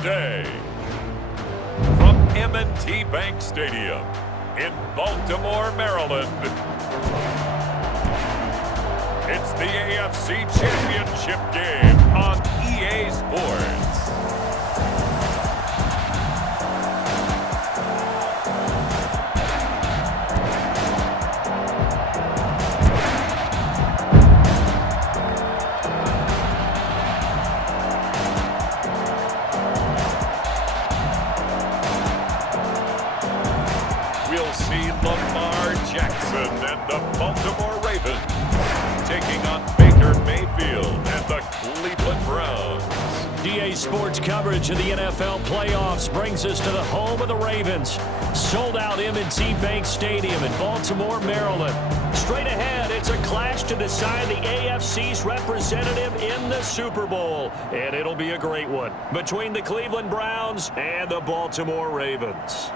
today. From M&T Bank Stadium in Baltimore, Maryland, it's the AFC Championship game on EA Sports. We'll see Lamar Jackson and the Baltimore Ravens taking on Baker Mayfield and the Cleveland Browns. EA Sports coverage of the NFL playoffs brings us to the home of the Ravens. Sold out M&T Bank Stadium in Baltimore, Maryland. Straight ahead, it's a clash to decide the AFC's representative in the Super Bowl. And it'll be a great one between the Cleveland Browns and the Baltimore Ravens.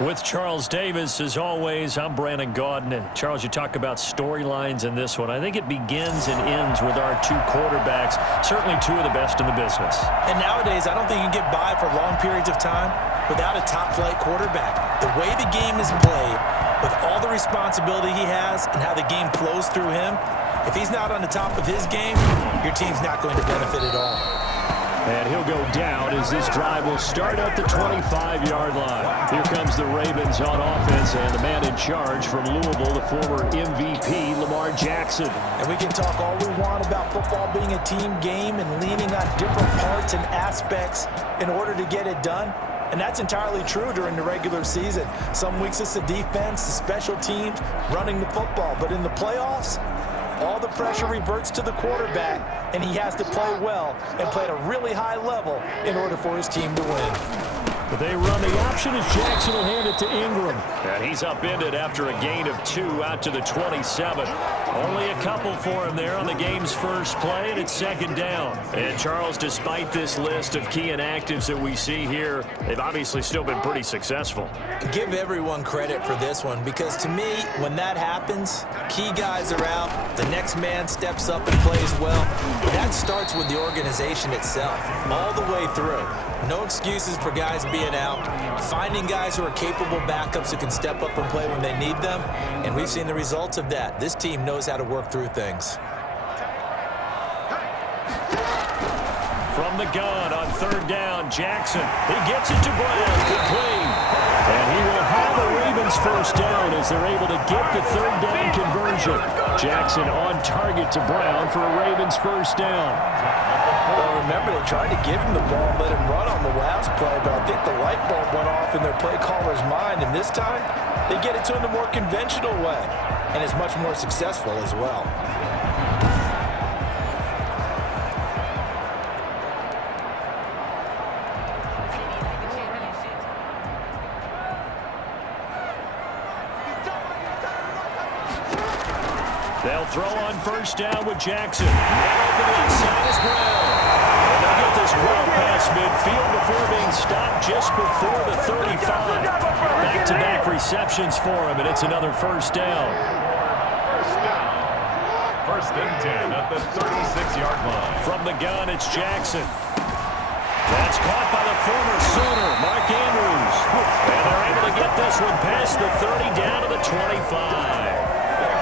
With Charles Davis, as always, I'm Brandon Gaudin. Charles, you talk about storylines in this one. I think it begins and ends with our two quarterbacks, certainly two of the best in the business. And nowadays, I don't think you can get by for long periods of time without a top-flight quarterback. The way the game is played, with all the responsibility he has and how the game flows through him, if he's not on the top of his game, your team's not going to benefit at all. And he'll go down as this drive will start at the 25-yard line. Here comes the Ravens on offense, and the man in charge from Louisville, the former MVP, Lamar Jackson. And we can talk all we want about football being a team game and leaning on different parts and aspects in order to get it done. And that's entirely true during the regular season. Some weeks it's the defense, the special teams, running the football. But in the playoffs, all the pressure reverts to the quarterback, and he has to play well and play at a really high level in order for his team to win. But they run the option as Jackson will hand it to Ingram. And he's upended after a gain of 2 out to the 27. Only a couple for him there on the game's first play, and it's second down. And Charles, despite this list of key inactives that we see here, they've obviously still been pretty successful. Give everyone credit for this one, because to me, when that happens, key guys are out, the next man steps up and plays well. That starts with the organization itself, all the way through. No excuses for guys being out, finding guys who are capable backups who can step up and play when they need them, and we've seen the results of that. This team knows how to work through things. From the gun on third down, Jackson. He gets it to Brown, complete. And he will have the Ravens first down as they're able to get the third down conversion. Jackson on target to Brown for a Ravens first down. Well, remember, they tried to give him the ball and let him run on the last play, but I think the light bulb went off in their play caller's mind, and this time they get it to him the more conventional way, and is much more successful as well. They'll throw on first down with Jackson. And over the inside is Brown. And they'll get this well past midfield before being stopped just before the 35. Back-to-back receptions for him, and it's another first down. First and 10 at the 36-yard line. From the gun, it's Jackson. That's caught by the former Sooner, Mark Andrews. And they're able to get this one past the 30 down to the 25.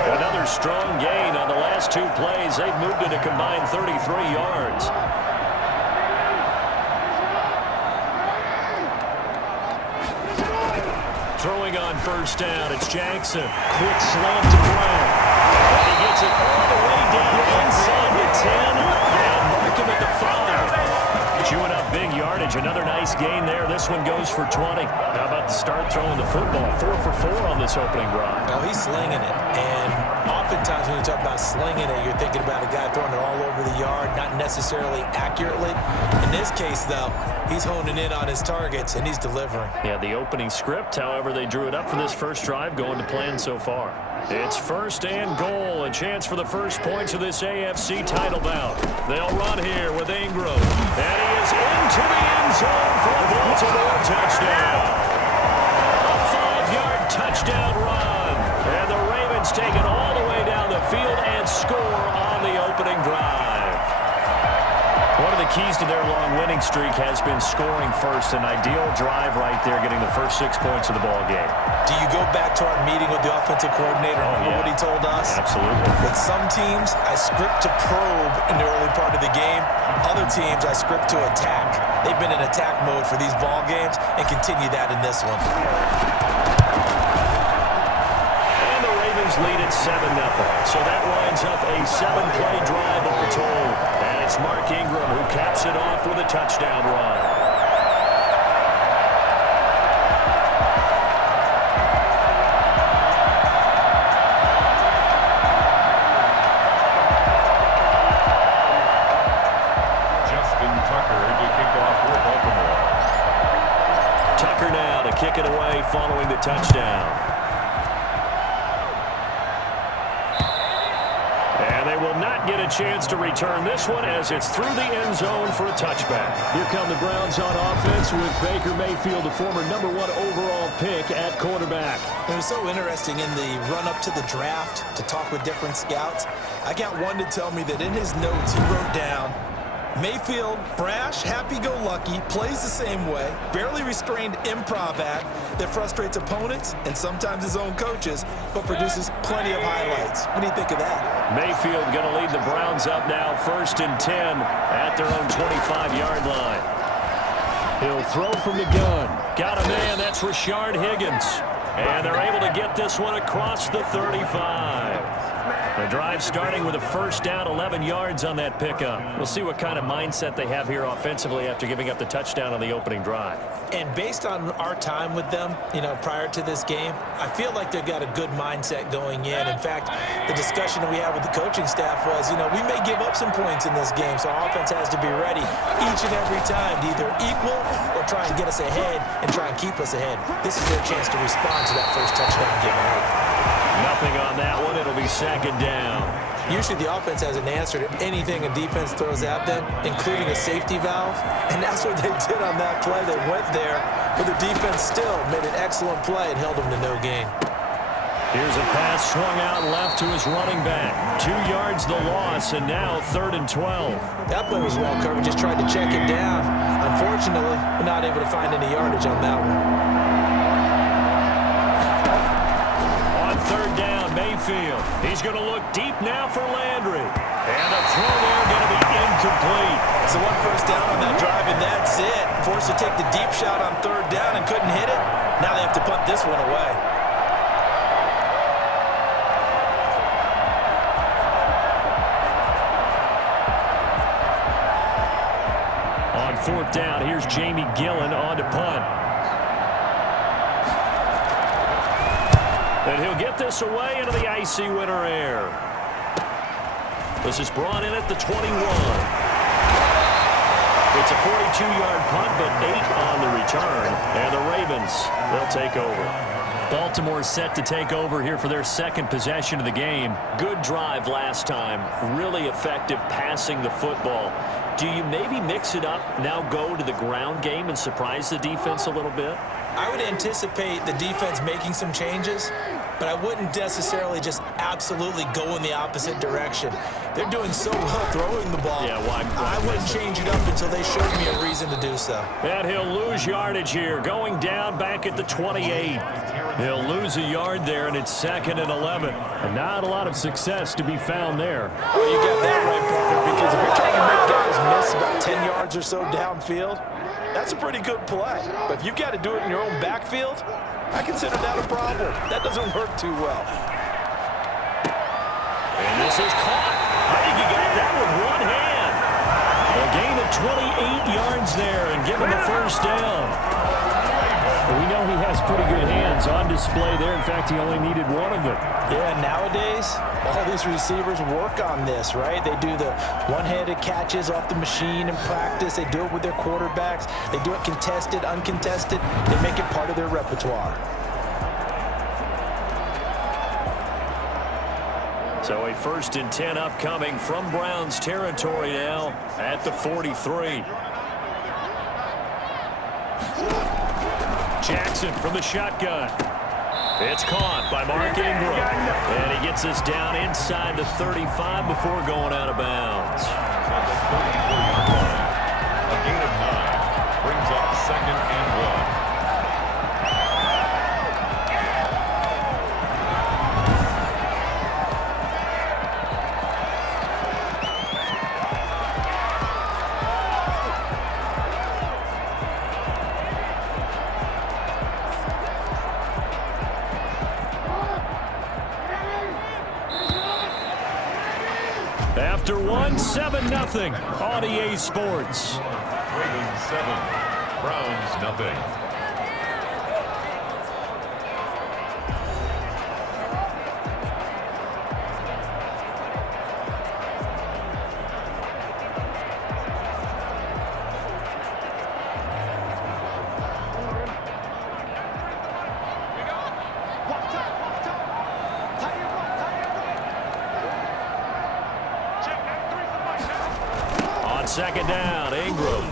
Another strong gain on the last two plays. They've moved it a combined 33 yards. Throwing on first down, it's Jackson. Quick slant to Brown. And he gets it all the way down inside the 10 and mark him at the 5. Chewing up big yardage. Another nice gain there. This one goes for 20. How about the start throwing the football? 4 for 4 on this opening drive. Oh, he's slinging it. And oftentimes when you talk about slinging it, you're thinking about a guy throwing it all over the yard, not necessarily accurately. In this case, though, he's honing in on his targets, and he's delivering. Yeah, the opening script, however, they drew it up for this first drive, going to plan so far. It's first and goal, a chance for the first points of this AFC title bout. They'll run here with Ingram, and he is into the end zone for a Baltimore touchdown. A 5-yard touchdown keys to their long winning streak has been scoring first. An ideal drive right there, getting the first 6 points of the ball game. Do you go back to our meeting with the offensive coordinator? Remember what he told us? Absolutely. With some teams, I script to probe in the early part of the game. Other teams, I script to attack. They've been in attack mode for these ball games and continue that in this one. And the Ravens lead at 7-0. So that winds up a 7-play drive all told. And it's Mark Ingram who caps it off with a touchdown run. Kick it away following the touchdown. And they will not get a chance to return this one as it's through the end zone for a touchback. Here come the Browns on offense with Baker Mayfield, the former #1 overall pick at quarterback. It was so interesting in the run-up to the draft to talk with different scouts. I got one to tell me that in his notes he wrote down, Mayfield, brash, happy-go-lucky, plays the same way, barely restrained improv act that frustrates opponents and sometimes his own coaches, but produces plenty of highlights. What do you think of that? Mayfield going to lead the Browns up now, 1st and 10 at their own 25-yard line. He'll throw from the gun. Got a man, that's Rashard Higgins. And they're able to get this one across the 35. The drive starting with a first down, 11 yards on that pickup. We'll see what kind of mindset they have here offensively after giving up the touchdown on the opening drive. And based on our time with them, prior to this game, I feel like they've got a good mindset going in. In fact, the discussion that we had with the coaching staff was, we may give up some points in this game, so our offense has to be ready each and every time to either equal or try and get us ahead and try and keep us ahead. This is their chance to respond to that first touchdown given up. Nothing on that one. It'll be 2nd down. Usually the offense has an answer to anything a defense throws at them, including a safety valve. And that's what they did on that play. They went there, but the defense still made an excellent play and held them to no gain. Here's a pass swung out left to his running back. 2 yards the loss, and now 3rd and 12. That play was well covered. Just tried to check it down. Unfortunately, we're not able to find any yardage on that one. 3rd down, Mayfield. He's going to look deep now for Landry. And a throw there going to be incomplete. So 1 first down on that drive, and that's it. Forced to take the deep shot on 3rd down and couldn't hit it. Now they have to punt this one away. On 4th down, here's Jamie Gillen on to punt. And he'll get this away into the icy winter air. This is brought in at the 21. It's a 42-yard punt, but 8 on the return. And the Ravens, they'll take over. Baltimore set to take over here for their 2nd possession of the game. Good drive last time. Really effective passing the football. Do you maybe mix it up, now go to the ground game and surprise the defense a little bit? I would anticipate the defense making some changes, but I wouldn't necessarily just absolutely go in the opposite direction. They're doing so well throwing the ball. Yeah, why I wouldn't change it up until they showed me a reason to do so. And he'll lose yardage here, going down back at the 28. He'll lose a yard there, and it's 2nd and 11. And not a lot of success to be found there. Well, you got that right, partner, because if you're trying to make guys miss about 10 yards or so downfield, that's a pretty good play. But if you've got to do it in your own backfield, I consider that a problem. That doesn't work too well. And this is caught. I think he got that with one hand. A gain of 28 yards there and give him the first down. We know he has pretty good hands on display there. In fact, he only needed one of them. Yeah, nowadays, all these receivers work on this, right? They do the one-handed catches off the machine in practice. They do it with their quarterbacks. They do it contested, uncontested. They make it part of their repertoire. So a 1st and 10 upcoming from Browns territory now at the 43. Jackson from the shotgun. It's caught by Mark Ingram. And he gets us down inside the 35 before going out of bounds. after one, 7-0 on EA Sports. Ravens 7, Browns nothing. Second down, Ingram.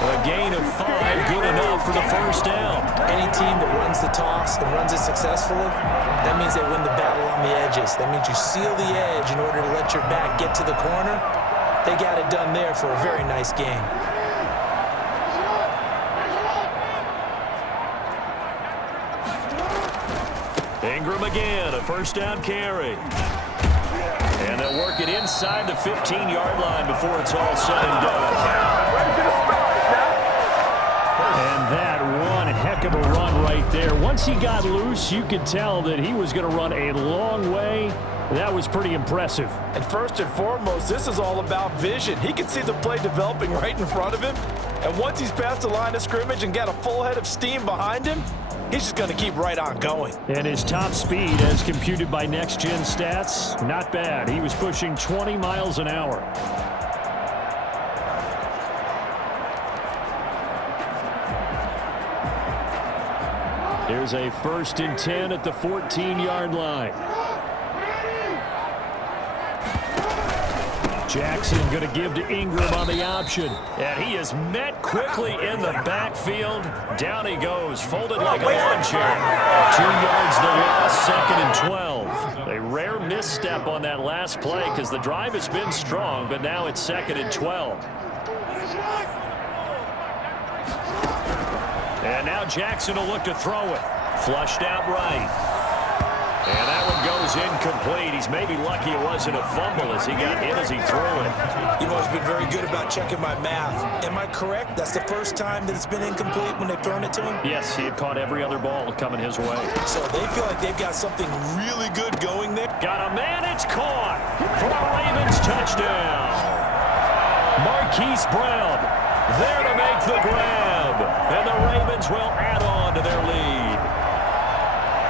A gain of 5, good enough for the first down. Any team that runs the toss and runs it successfully, that means they win the battle on the edges. That means you seal the edge in order to let your back get to the corner. They got it done there for a very nice game. Ingram again, a first down carry. And they'll work it inside the 15-yard line before it's all said and done. And that one heck of a run right there. Once he got loose, you could tell that he was going to run a long way. That was pretty impressive. And first and foremost, this is all about vision. He can see the play developing right in front of him. And once he's past the line of scrimmage and got a full head of steam behind him, he's just going to keep right on going. And his top speed, as computed by Next Gen Stats, not bad. He was pushing 20 miles an hour. Here's a 1st and 10 at the 14-yard line. Jackson going to give to Ingram on the option. And he is met quickly in the backfield. Down he goes, folded like a lawn chair. 2 yards the loss, 2nd and 12. A rare misstep on that last play because the drive has been strong, but now it's 2nd and 12. And now Jackson will look to throw it. Flushed out right. And that one goes incomplete. He's maybe lucky it wasn't a fumble as he got hit as he threw it. You've always been very good about checking my math. Am I correct? That's the first time that it's been incomplete when they've thrown it to him? Yes, he had caught every other ball coming his way. So they feel like they've got something really good going there? Got a man, it's caught for a Ravens touchdown. Marquise Brown there to make the grab. And the Ravens will add on to their lead.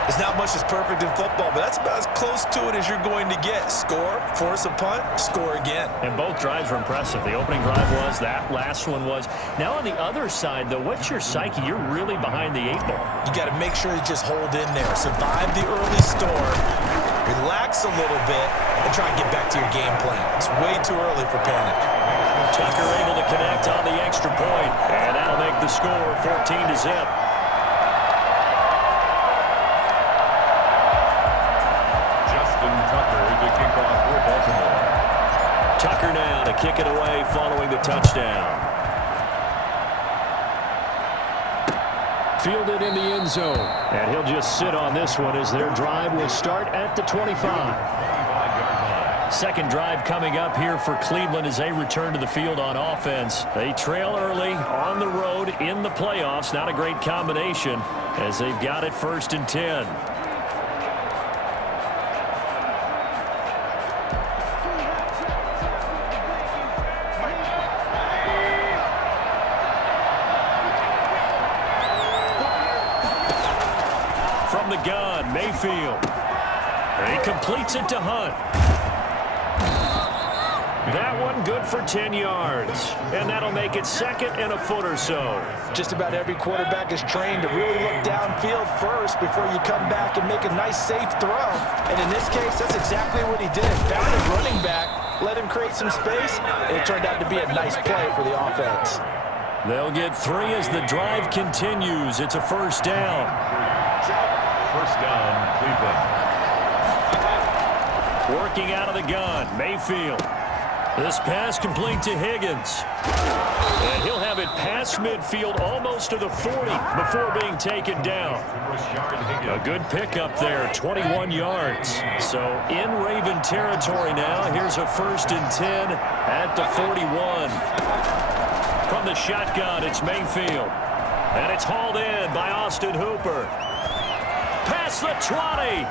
There's not much that's perfect in football, but that's about as close to it as you're going to get. Score, force a punt, score again. And both drives were impressive. The opening drive was, that last one was. Now on the other side, though, what's your psyche? You're really behind the 8 ball. You got to make sure you just hold in there. Survive the early storm, relax a little bit, and try and get back to your game plan. It's way too early for panic. Tucker able to connect on the extra point, and that'll make the score 14-0. Tucker now to kick it away following the touchdown. Fielded in the end zone. And he'll just sit on this one as their drive will start at the 25. Second drive coming up here for Cleveland as they return to the field on offense. They trail early on the road in the playoffs. Not a great combination as they've got it 1st and 10. From the gun, Mayfield. He completes it to Hunt. That one good for 10 yards. And that'll make it 2nd and a foot or so. Just about every quarterback is trained to really look downfield first before you come back and make a nice, safe throw. And in this case, that's exactly what he did. Found his running back, let him create some space, and it turned out to be a nice play for the offense. They'll get 3 as the drive continues. It's a 1st down. 1st down, Cleveland. Working out of the gun, Mayfield. This pass complete to Higgins. And he'll have it past midfield almost to the 40 before being taken down. A good pickup there, 21 yards. So in Raven territory now. Here's a 1st and 10 at the 41. From the shotgun, it's Mayfield. And it's hauled in by Austin Hooper. Past the 20.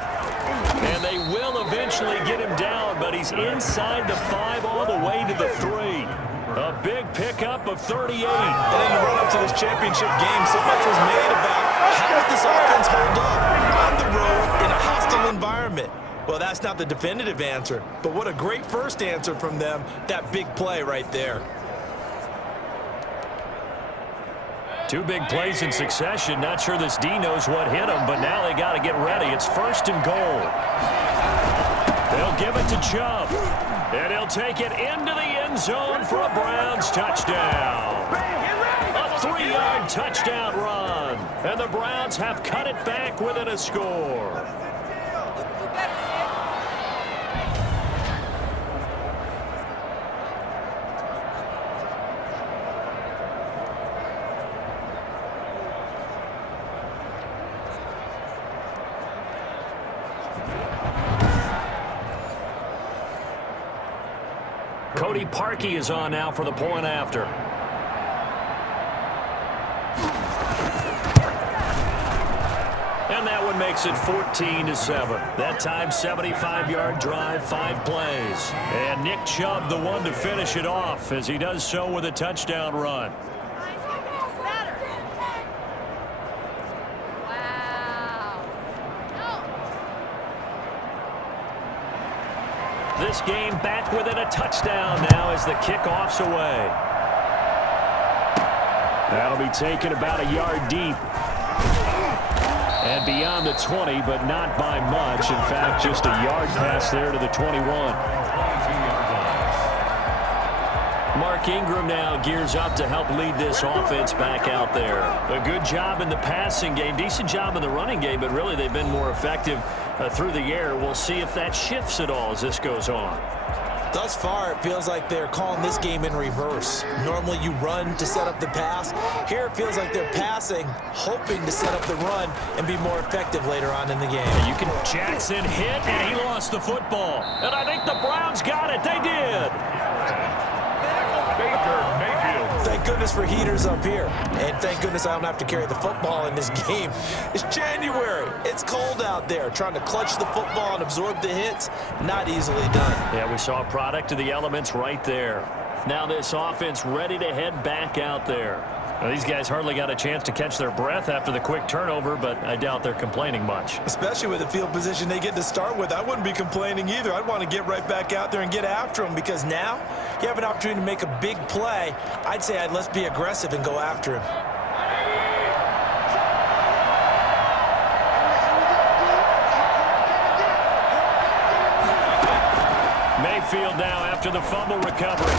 And they will eventually get him down, but he's inside the 5 all the way to the 3. A big pickup of 38. And in the run-up to this championship game, so much was made about how did this offense hold up on the road in a hostile environment. Well, that's not the definitive answer, but what a great first answer from them, that big play right there. 2 big plays in succession. Not sure this D knows what hit him, but now they got to get ready. It's 1st and goal. They'll give it to Chubb, and he'll take it into the end zone for a Browns touchdown. A 3-yard touchdown run, and the Browns have cut it back within a score. Cody Parkey is on now for the point after. And that one makes it 14-7. That time, 75-yard drive, 5 plays. And Nick Chubb, the one to finish it off, as he does so with a touchdown run. This game back within a touchdown now as the kickoff's away. That'll be taken about a yard deep. And beyond the 20, but not by much. In fact, just a yard pass there to the 21. Mark Ingram now gears up to help lead this offense back out there. A good job in the passing game, decent job in the running game, but really they've been more effective through the air. We'll see if that shifts at all as this goes on. Thus far, it feels like they're calling this game in reverse. Normally you run to set up the pass. Here it feels like they're passing, hoping to set up the run and be more effective later on in the game. Jackson hit, and he lost the football. And I think the Browns got it. They did. Thank goodness for heaters up here. And thank goodness I don't have to carry the football in this game. It's January. It's cold out there. Trying to clutch the football and absorb the hits, not easily done. Yeah, we saw a product of the elements right there. Now this offense ready to head back out there. Well, these guys hardly got a chance to catch their breath after the quick turnover, but I doubt they're complaining much. Especially with the field position they get to start with. I wouldn't be complaining either. I'd want to get right back out there and get after them because now you have an opportunity to make a big play. I'd say let's be aggressive and go after him. Mayfield now after the fumble recovery.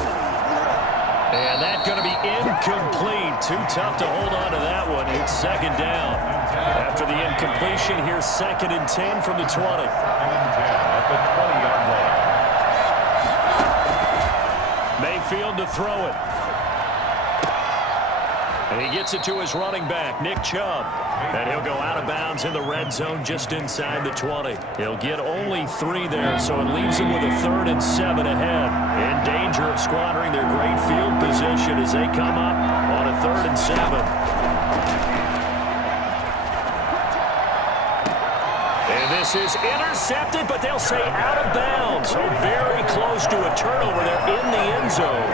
And that's going to be incomplete. Too tough to hold on to that one. It's 2nd down. After the incompletion, here's 2nd and 10 from the 20. At the 20-yard line. Mayfield to throw it. And he gets it to his running back, Nick Chubb. And he'll go out of bounds in the red zone just inside the 20. He'll get only 3 there, so it leaves him with a 3rd and 7 ahead. In danger of squandering their great field position as they come up on a 3rd and 7. And this is intercepted, but they'll say out of bounds. So very close to a turnover there in the end zone.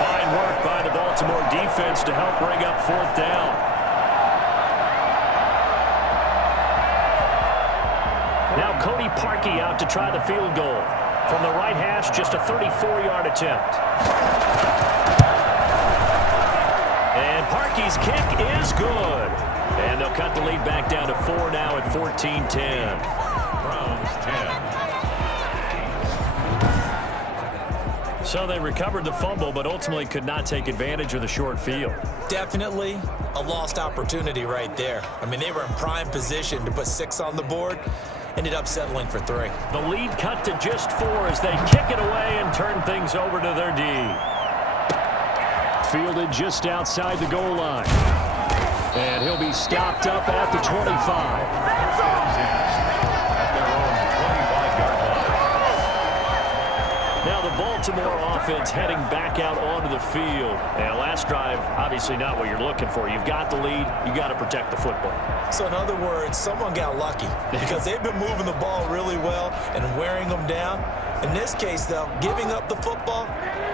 Fine work by the Baltimore defense to help bring up 4th down. Now Cody Parkey out to try the field goal. From the right hash, just a 34-yard attempt. And Parkey's kick is good. And they'll cut the lead back down to 4 now at 14-10. Browns 10. So they recovered the fumble, but ultimately could not take advantage of the short field. Definitely a lost opportunity right there. I mean, they were in prime position to put 6 on the board. Ended up settling for 3. The lead cut to just 4 as they kick it away and turn things over to their D. Fielded just outside the goal line. And he'll be stopped up at the 25. Now the Baltimore offense heading back out onto the field. And last drive, obviously not what you're looking for. You've got the lead. You got to protect the football. So in other words, someone got lucky because they've been moving the ball really well and wearing them down. In this case, though, giving up the football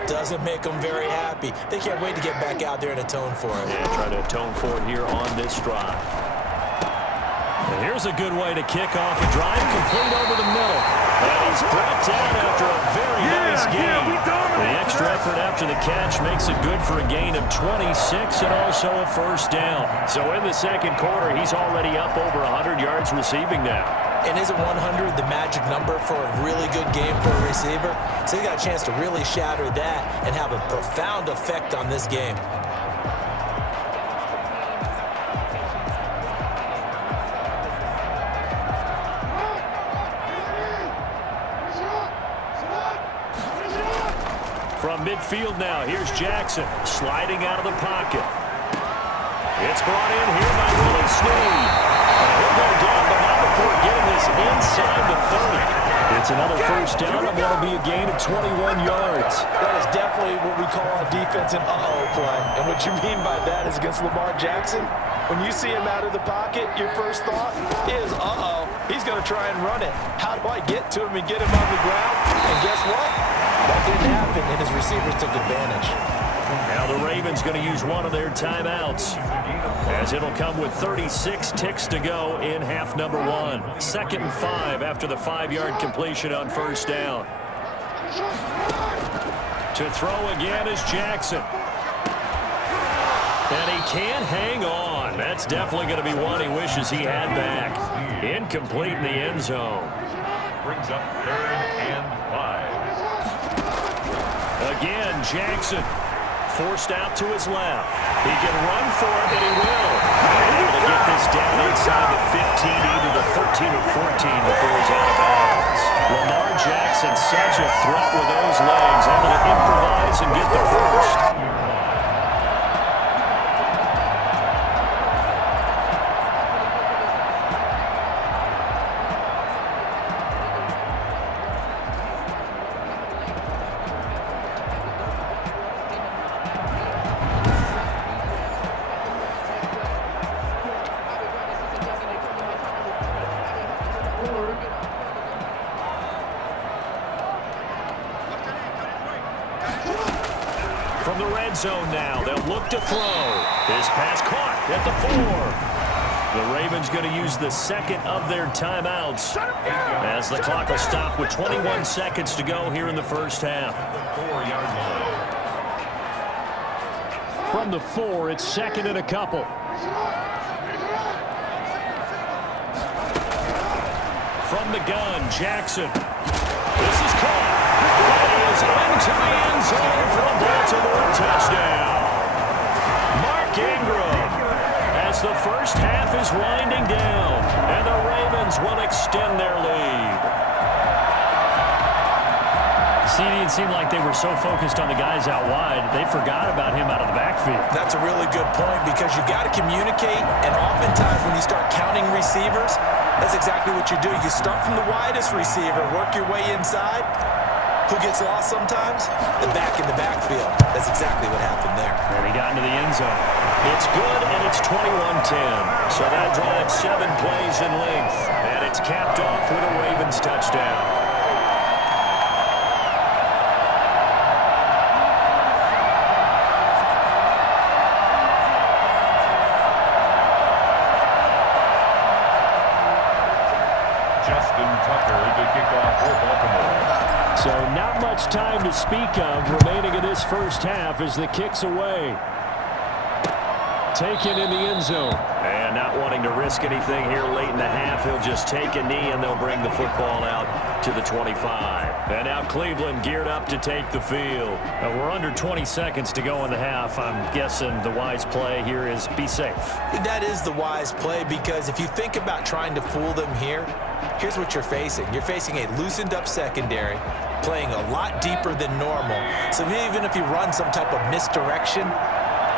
doesn't make them very happy. They can't wait to get back out there and atone for it. Yeah, try to atone for it here on this drive. And here's a good way to kick off a drive, complete over the middle. And he's brought down after a very nice gain. The extra effort after the catch makes it good for a gain of 26 and also a first down. So in the second quarter, he's already up over 100 yards receiving now. And isn't 100 the magic number for a really good game for a receiver? So he got a chance to really shatter that and have a profound effect on this game. From midfield now, here's Jackson sliding out of the pocket. It's brought in here by Willie Snead. He'll go down, but not before getting this inside the 30. It's another first down, and that'll be a gain of 21 yards. That is definitely what we call a defense and uh-oh play. And what you mean by that is against Lamar Jackson, when you see him out of the pocket, your first thought is, uh-oh, he's going to try and run it. How do I get to him and get him on the ground? And guess what? That didn't happen, and his receivers took advantage. Now the Ravens going to use one of their timeouts, as it'll come with 36 ticks to go in half number one. 2nd and 5 after the 5-yard completion on first down. To throw again is Jackson. And he can't hang on. That's definitely going to be one he wishes he had back. Incomplete in the end zone. Brings up 3rd and 5. Again, Jackson. Forced out to his left. He can run for it, and he will. And able to get this down inside the 15, either the 13 or 14 before he's out of bounds. Lamar Jackson, such a threat with those legs, able to improvise and get the first. From the red zone now, they'll look to throw. This pass caught at the 4. The Ravens going to use the second of their timeouts as the clock will stop with 21 seconds to go here in the first half. From the 4, it's 2nd and a couple. From the gun, Jackson. This is caught. He is into the end zone for a Baltimore touchdown. Mark Ingram, as the first half is winding down, and the Ravens will extend their lead. It seemed like they were so focused on the guys out wide, they forgot about him out of the backfield. That's a really good point because you've got to communicate, and oftentimes when you start counting receivers, that's exactly what you do. You start from the widest receiver, work your way inside. Who gets lost sometimes? The back in the backfield. That's exactly what happened there. And he got into the end zone. It's good, and it's 21-10. So that drives 7 plays in length, and it's capped off with a Ravens touchdown. So not much time to speak of remaining in this first half as the kick's away. Taken in the end zone. And not wanting to risk anything here late in the half, he'll just take a knee and they'll bring the football out to the 25. And now Cleveland geared up to take the field. We're under 20 seconds to go in the half. I'm guessing the wise play here is be safe. That is the wise play because if you think about trying to fool them here, here's what you're facing. You're facing a loosened up secondary, playing a lot deeper than normal. So even if you run some type of misdirection,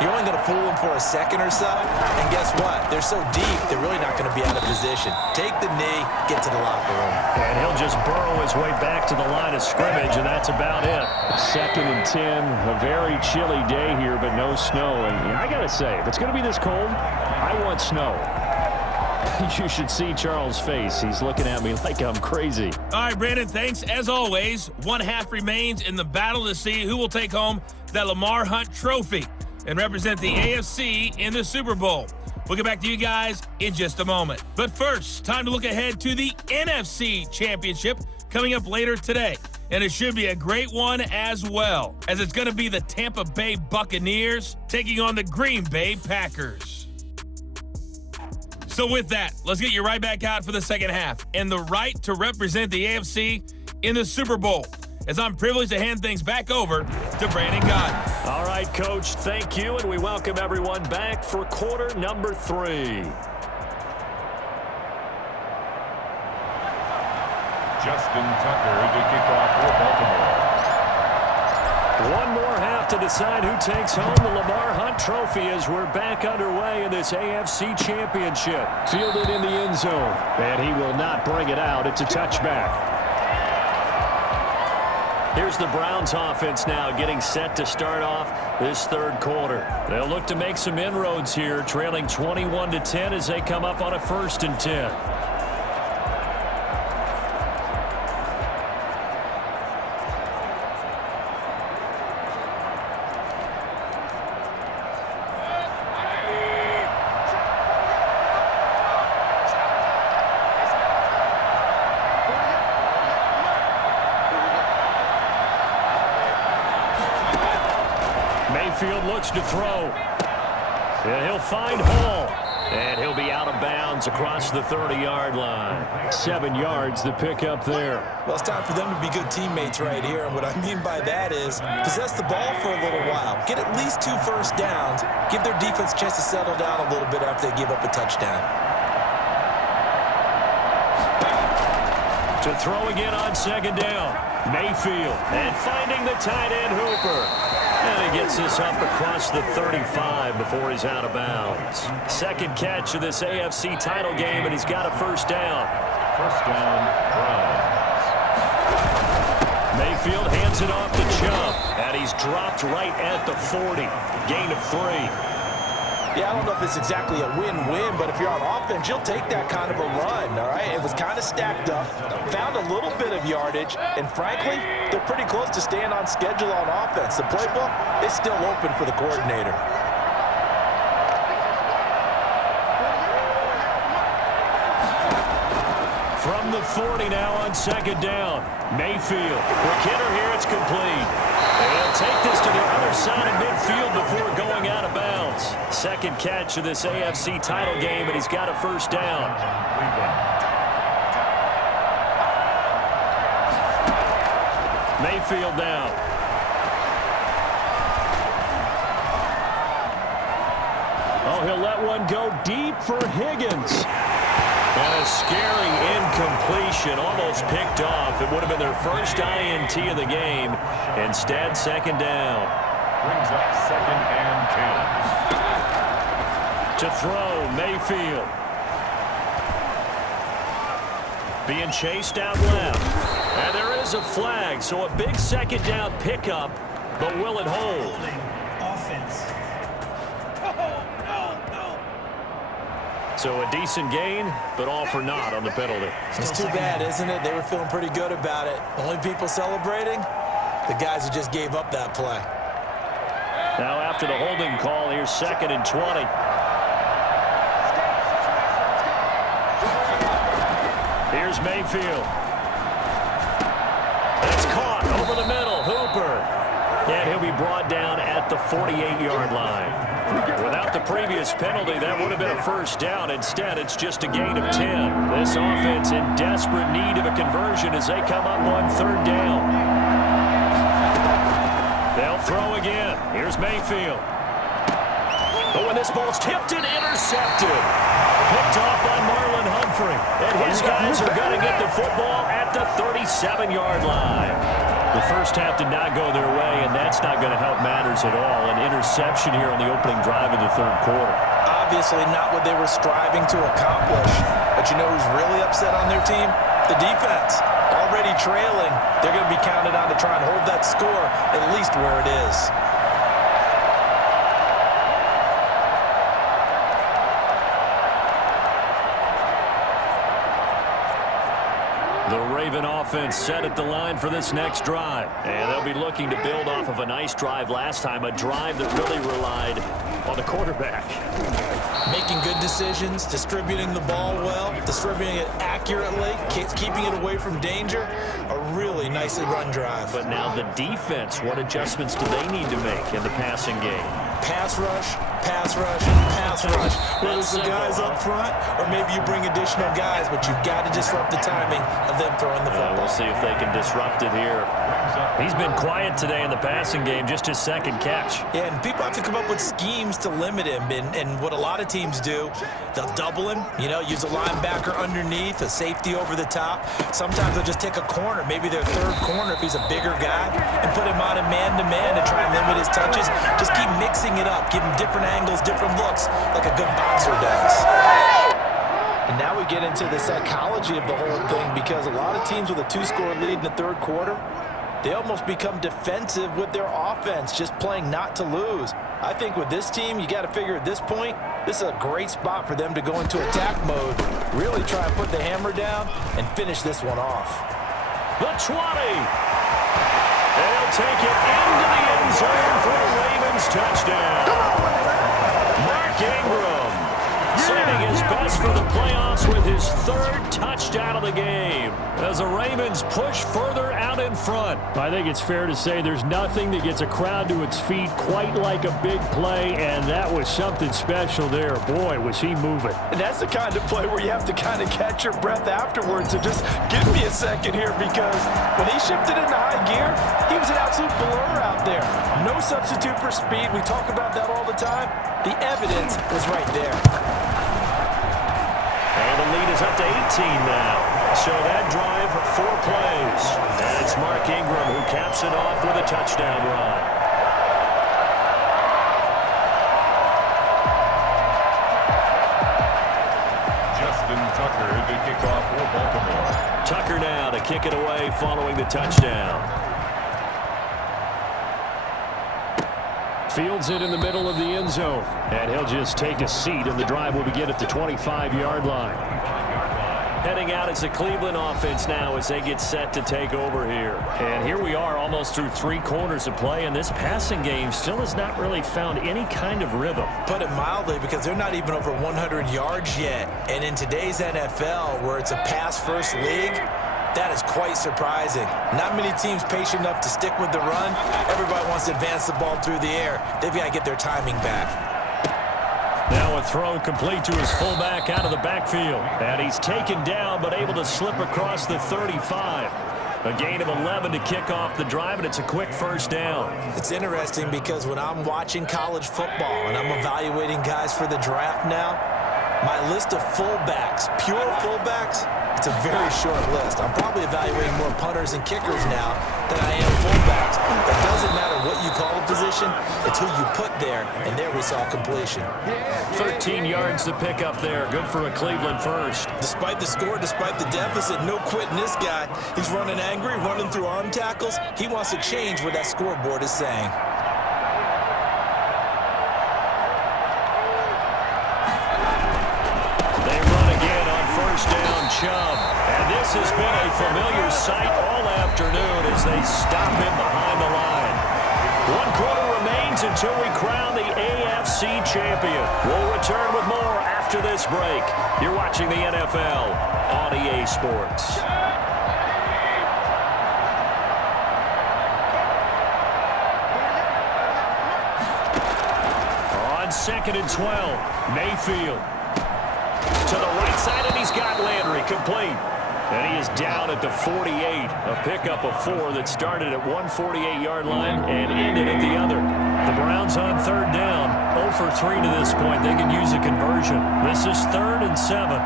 You're only going to fool them for a second or so, and guess what? They're so deep, they're really not going to be out of position. Take the knee, get to the locker room. And he'll just burrow his way back to the line of scrimmage, and that's about it. 2nd and 10, a very chilly day here, but no snow. And I got to say, if it's going to be this cold, I want snow. You should see Charles' face. He's looking at me like I'm crazy. All right, Brandon, thanks. As always, one half remains in the battle to see who will take home that Lamar Hunt trophy and represent the AFC in the Super Bowl. We'll get back to you guys in just a moment. But first, time to look ahead to the NFC Championship coming up later today. And it should be a great one as well, as it's going to be the Tampa Bay Buccaneers taking on the Green Bay Packers. So with that, let's get you right back out for the second half and the right to represent the AFC in the Super Bowl, as I'm privileged to hand things back over to Brandon Gaudin. All right, Coach, thank you, and we welcome everyone back for quarter number 3. Justin Tucker to kick off for Baltimore. One more half to decide who takes home the Lamar Hunt trophy as we're back underway in this AFC Championship. Fielded in the end zone, and he will not bring it out. It's a touchback. Here's the Browns offense now getting set to start off this third quarter. They'll look to make some inroads here, trailing 21-10 as they come up on a 1st and 10. Mayfield looks to throw. And he'll find Hall. And he'll be out of bounds across the 30-yard line. 7 yards the pickup there. Well, it's time for them to be good teammates right here. And what I mean by that is possess the ball for a little while. Get at least 2 first downs. Give their defense a chance to settle down a little bit after they give up a touchdown. To throw again on 2nd down. Mayfield. And finding the tight end Hooper. And he gets this up across the 35 before he's out of bounds. 2nd catch of this AFC title game, and he's got a 1st down. 1st down, Browns. Mayfield hands it off to Chubb, and he's dropped right at the 40. Gain of 3. Yeah, I don't know if it's exactly a win-win, but if you're on offense, you'll take that kind of a run, all right? It was kind of stacked up, found a little bit of yardage, and frankly, they're pretty close to staying on schedule on offense. The playbook is still open for the coordinator. From the 40 now on 2nd down. Mayfield. For Kidder here, it's complete. And he'll take this to the other side of midfield before going out of bounds. 2nd catch of this AFC title game, and he's got a 1st down. Mayfield down. Oh, he'll let one go deep for Higgins. And a scary incompletion, almost picked off. It would have been their first INT of the game. Instead, 2nd down. Brings up 2nd and 10. To throw, Mayfield. Being chased out left. And there is a flag, so a big 2nd down pickup, but will it hold? Offense. So a decent gain, but all for naught on the penalty. It's too bad, isn't it? They were feeling pretty good about it. The only people celebrating, the guys who just gave up that play. Now after the holding call, here's 2nd and 20. Here's Mayfield. It's caught over the middle. Hooper. And he'll be brought down at the 48-yard line. Without the previous penalty, that would have been a 1st down. Instead, it's just a gain of 10. This offense in desperate need of a conversion as they come up on 3rd down. They'll throw again. Here's Mayfield. Oh, and this ball's tipped and intercepted. Picked off by Marlon Humphrey. And his guys are going to get the football at the 37-yard line. The first half did not go their way, and that's not going to help matters at all. An interception here on the opening drive of the third quarter. Obviously not what they were striving to accomplish. But you know who's really upset on their team? The defense. Already trailing, they're going to be counted on to try and hold that score at least where it is. The Raven offense set at the line for this next drive. And they'll be looking to build off of a nice drive last time, a drive that really relied on the quarterback. Making good decisions, distributing the ball well, distributing it accurately, keeping it away from danger. A really nicely run drive. But now the defense, what adjustments do they need to make in the passing game? Pass rush, pass rush, pass rush. Whether it's the guys up front or maybe you bring additional guys, but you've got to disrupt the timing of them throwing the football. We'll see if they can disrupt it here. He's been quiet today in the passing game, just his second catch. Yeah, and people have to come up with schemes to limit him. And what a lot of teams do, they'll double him, use a linebacker underneath, a safety over the top. Sometimes they'll just take a corner, maybe their third corner if he's a bigger guy, and put him on a man-to-man to try and limit his touches. Just keep mixing it up, give him different angles, different looks, like a good boxer does. And now we get into the psychology of the whole thing, because a lot of teams with a 2-score lead in the third quarter, they almost become defensive with their offense, just playing not to lose. I think with this team, you got to figure at this point, this is a great spot for them to go into attack mode, really try and put the hammer down and finish this one off. The 20. They'll take it into the end zone for a Ravens touchdown. Mark Ingram saving his best for the playoffs with his third touchdown of the game as the Ravens push further out in front. I think it's fair to say there's nothing that gets a crowd to its feet quite like a big play, and that was something special there. Boy, was he moving. And that's the kind of play where you have to kind of catch your breath afterwards. So just give me a second here, because when he shifted into high gear, he was an absolute blur out there. No substitute for speed. We talk about that all the time. The evidence was right there. And the lead is up to 18 now. So that drive, 4 plays. And it's Mark Ingram who caps it off with a touchdown run. Justin Tucker to kick off for Baltimore. Tucker now to kick it away following the touchdown. Fields it in the middle of the end zone, and he'll just take a seat, and the drive will begin at the 25-yard line. Heading out as the Cleveland offense now as they get set to take over here. And here we are almost through 3 quarters of play, and this passing game still has not really found any kind of rhythm. Put it mildly, because they're not even over 100 yards yet. And in today's NFL, where it's a pass-first league, that is quite surprising. Not many teams patient enough to stick with the run. Everybody wants to advance the ball through the air. They've got to get their timing back. Now a throw complete to his fullback out of the backfield. And he's taken down, but able to slip across the 35. A gain of 11 to kick off the drive, and it's a quick first down. It's interesting because when I'm watching college football and I'm evaluating guys for the draft now, my list of fullbacks, pure fullbacks, it's a very short list. I'm probably evaluating more punters and kickers now than I am fullbacks. It doesn't matter what you call a position, it's who you put there, and there we saw completion. 13 yards to pick up there. Good for a Cleveland first. Despite the score, despite the deficit, no quitting this guy. He's running angry, running through arm tackles. He wants to change what that scoreboard is saying. Down Chubb, and this has been a familiar sight all afternoon as they stop him behind the line. 1 quarter remains until we crown the AFC champion. We'll return with more after this break. You're watching the NFL on EA Sports. On 2nd and 12, Mayfield. To the right side, and he's got Landry complete. And he is down at the 48. A pickup of 4 that started at 148-yard line and ended at the other. The Browns on 3rd down. 0 for 3 to this point. They can use a conversion. This is 3rd and 7.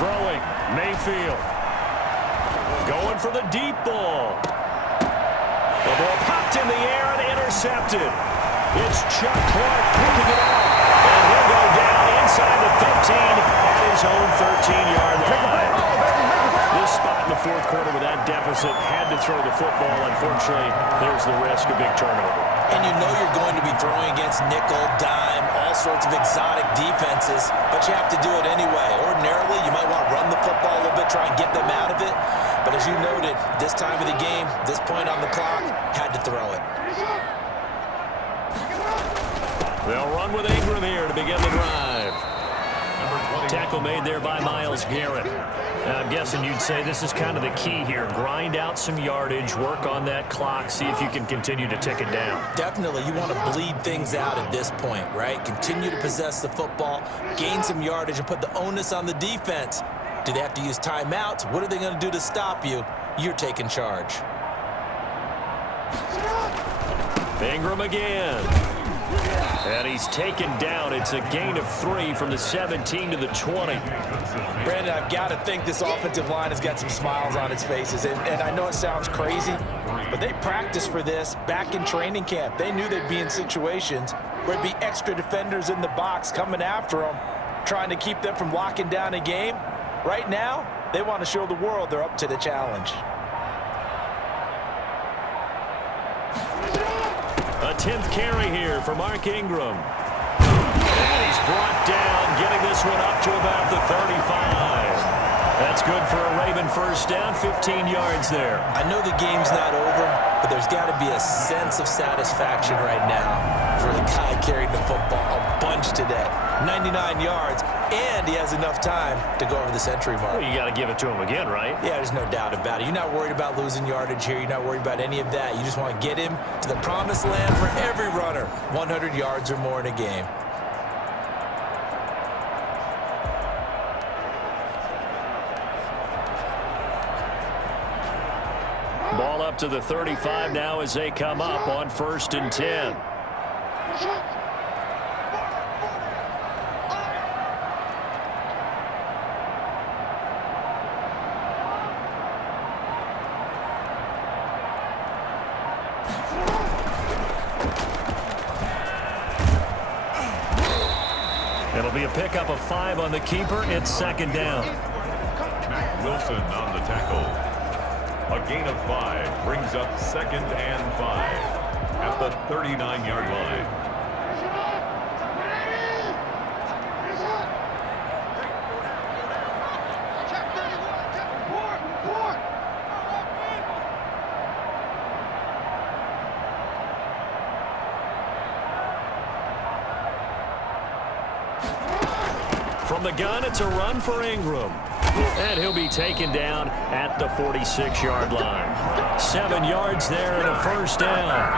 Throwing, Mayfield. Going for the deep ball. The ball popped in the air and intercepted. It's Chuck Clark picking it up. And he'll go down inside the 15 at his own 13-yard line. This spot in the fourth quarter with that deficit had to throw the football. Unfortunately, there's the risk of big turnover. And you know you're going to be throwing against nickel, dime, all sorts of exotic defenses, but you have to do it anyway. Ordinarily, you might want to run the football a little bit, try and get them out of it. But as you noted, this time of the game, this point on the clock, had to throw it. They'll run with Ingram here to begin the drive. Tackle made there by Myles Garrett. And I'm guessing you'd say this is kind of the key here. Grind out some yardage, work on that clock, see if you can continue to tick it down. Definitely, you want to bleed things out at this point, right? Continue to possess the football, gain some yardage, and put the onus on the defense. Do they have to use timeouts? What are they going to do to stop you? You're taking charge. Ingram again. And he's taken down. It's a gain of 3 from the 17 to the 20. Brandon, I've got to think this offensive line has got some smiles on its faces. And I know it sounds crazy, but they practiced for this back in training camp. They knew they'd be in situations where there'd be extra defenders in the box coming after them, trying to keep them from locking down a game. Right now, they want to show the world they're up to the challenge. A 10th carry here for Mark Ingram. And he's brought down, getting this one up to about the 35. That's good for a Raven first down, 15 yards there. I know the game's not over, but there's got to be a sense of satisfaction right now for the guy carrying the football a bunch today. 99 yards, and he has enough time to go over the century mark. Well, you got to give it to him again, right? Yeah, there's no doubt about it. You're not worried about losing yardage here. You're not worried about any of that. You just want to get him to the promised land for every runner. 100 yards or more in a game. Ball up to the 35 now as they come up on 1st and 10. It'll be a pickup of 5 on the keeper. It's 2nd down. Mac Wilson on the tackle. A gain of 5 brings up 2nd and 5 at the 39-yard line. From the gun, it's a run for Ingram. And he'll be taken down at the 46-yard line. 7 yards there and a first down.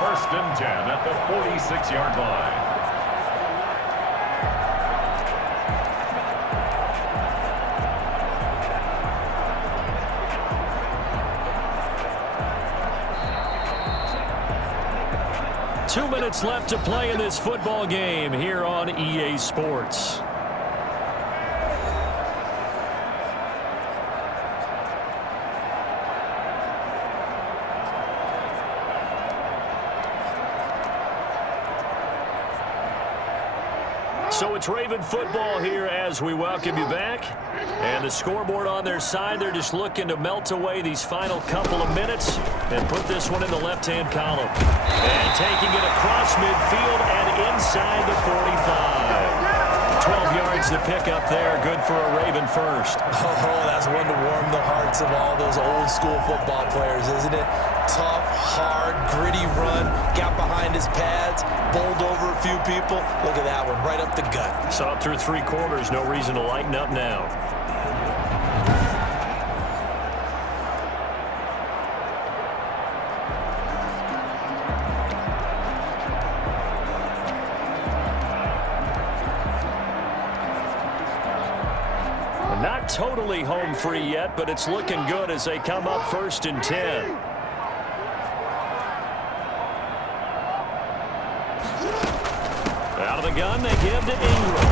1st and 10 at the 46-yard line. Two minutes left to play in this football game here on EA Sports. So it's Raven football here as we welcome you back. And the scoreboard on their side, they're just looking to melt away these final couple of minutes and put this one in the left-hand column. And taking it across midfield and inside the 45. 12 yards to pick up there. Good for a Raven first. Oh, that's one to warm the hearts of all those old-school football players, isn't it? Tough, hard, gritty run. Got behind his pads, bowled over a few people. Look at that one, right up the gut. Saw it through 3 quarters. No reason to lighten up now. Not totally home free yet, but it's looking good as they come up 1st and 10. Out of the gun, they give to Ingram.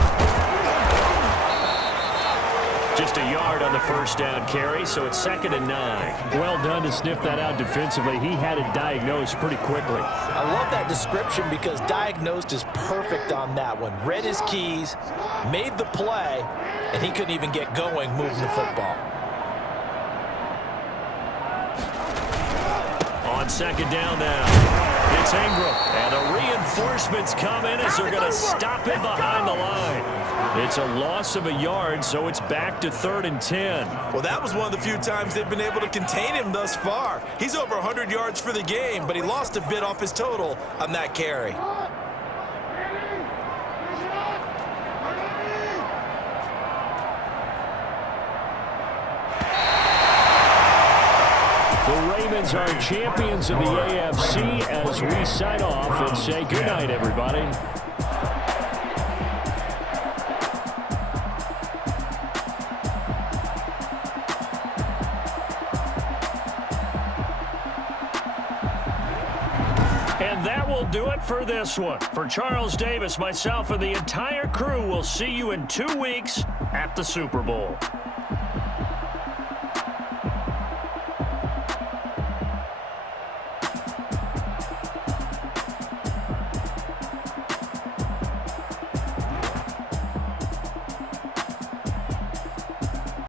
Just a yard on the first down carry, so it's 2nd and 9. Well done to sniff that out defensively. He had it diagnosed pretty quickly. I love that description because diagnosed is perfect on that one. Read his keys, made the play, and he couldn't even get going moving the football. On 2nd down now, it's Ingram. And the reinforcements come in as they're going to stop him behind the line. It's a loss of a yard, so it's back to 3rd and 10. Well, that was one of the few times they've been able to contain him thus far. He's over 100 yards for the game, but he lost a bit off his total on that carry. The Ravens are champions of the AFC as we sign off and say goodnight, everybody. And that will do it for this one. For Charles Davis, myself, and the entire crew, will see you in 2 weeks at the Super Bowl.